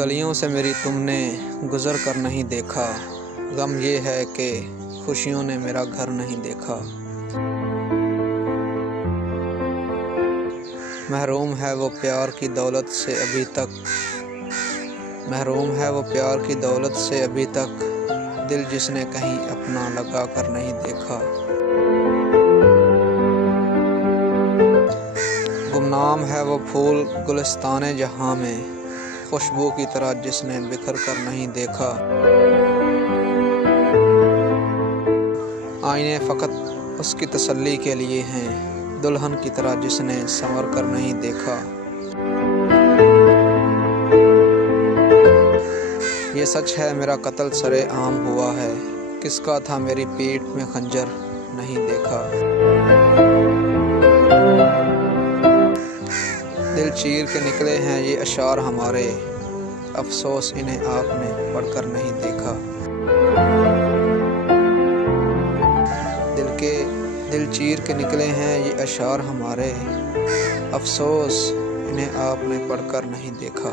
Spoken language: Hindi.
गलियों से मेरी तुमने गुज़र कर नहीं देखा, गम ये है कि खुशियों ने मेरा घर नहीं देखा। महरूम है वो प्यार की दौलत से अभी तक, महरूम है वो प्यार की दौलत से अभी तक, दिल जिसने कहीं अपना लगा कर नहीं देखा। गुमनाम है वो फूल गुलिस्ताने जहाँ में, खुशबू की तरह जिसने बिखर कर नहीं देखा। आईने फ़कत उसकी तसल्ली के लिए हैं, दुल्हन की तरह जिसने संवर कर नहीं देखा। ये सच है मेरा कत्ल सरे आम हुआ है, किसका था मेरी पीठ में खंजर नहीं देखा। दिल चीर के निकले हैं ये अशार हमारे, अफसोस इन्हें आपने पढ़कर नहीं देखा। दिल चीर के निकले हैं ये अशार हमारे, अफसोस इन्हें आपने पढ़कर नहीं देखा।